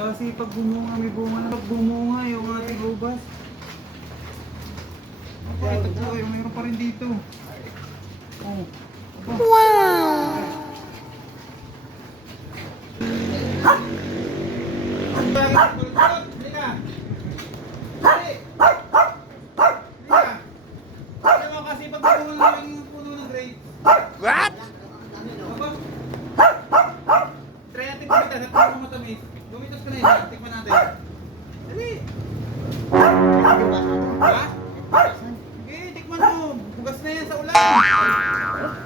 Kasi pag bumunga, may bunga na. Pag bumunga yung ating ubas. Okay, ito po ay mayroon pa rin dito. Oh. Wow! What? Try natin pumitas at kung matamis. Gumitas ka na yun. Tikman natin. Dali. Ha? Okay, tikman mo. Bugas na yan sa ulan.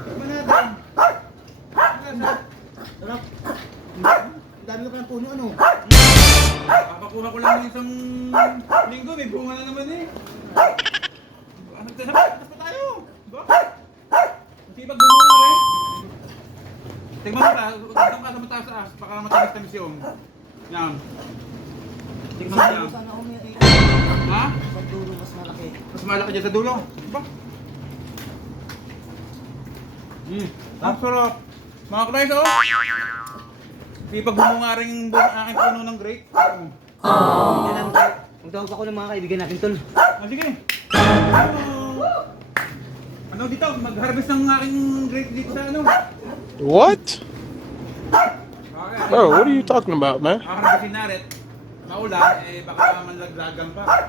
Tikman natin. Sarap. Ang dami ko pa ng puno, ano? Papakuha ko lang ng isang linggo. May bunga na naman eh. Nagtasapatas pa tayo. Bakit? Hindi pag bumunga rin. Tingnan mo ta, huwag ka sa mataas sa as, baka matamis-tamis yung. Yan. Tingnan mo yan. Sana umiyak. Ha? Sa dulo, mas malaki. Mas malaki dyan sa dulo. Ba? Ang sarap. Mga guys, oh. Hindi pag bumunga rin yung aking puno ng grape. Magtawag ako ng mga kaibigan natin, tol. Ah, sige. Ano dito? Mag-harvest ng aking grape dito sa ano? What? Okay. Bro, what are you talking about, man? Harvestin na rin. Maulan, eh baka manlaglagan pa.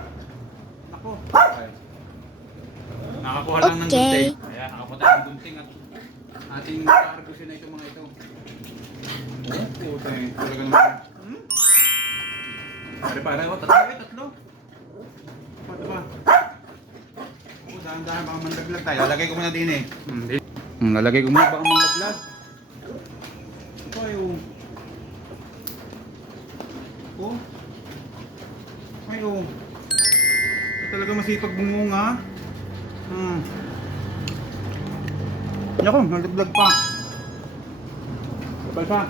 Ako. Okay. Nakakuha lang ng gunting. Kaya nakapunta ng gunting at ating harvestin na ito mga ito. Oh, puta eh. Talaga naman. Pare-pare ko. Tatlo. Pato ba? Oh, dahan-dahan baka manlaglag tayo. Lalagay ko muna din eh. Lalagay ko muna baka manlaglag. Ito ay oh. Oh. Ay oh. Ito talaga masipag bumunga. Naku, nalaglag pa. Sabay pa.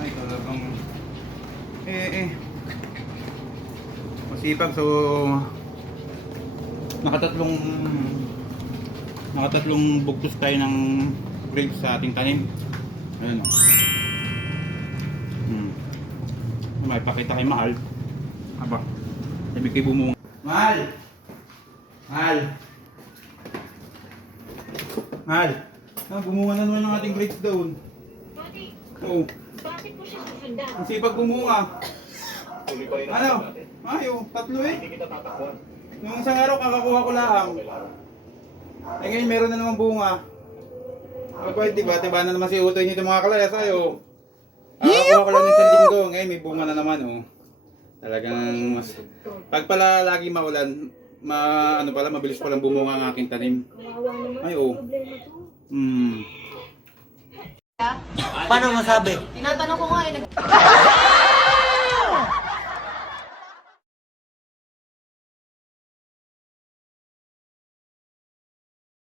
Ay, talagang masipag. So nakatatlong bugtos tayo ng grapes sa ating tanim. Ayun o. May pakita kay Mahal. Aba, sabi kay bumunga. Mahal! Mahal! Mahal! Bumunga na naman ang ating grapes doon. Bakit? Oo. Bakit mo siya susunda? Ang sipag bumunga. Ano? Ayo, tatlo eh. Nung isang araw kakakuha ko lang. Eh ngayon meron na naman bunga. Abay, diba na naman si Utoy nito mga kalayas ayo. Kakakuha ko lang ng isang linggo. Ngayon may bunga na naman oh. Talagang mas... Pag pala lagi maulan, ano pala, mabilis palang bumunga ang aking tanim. Kawawa naman. Ay oh. Problema to. Paano masabi? Tinatanong ko nga eh.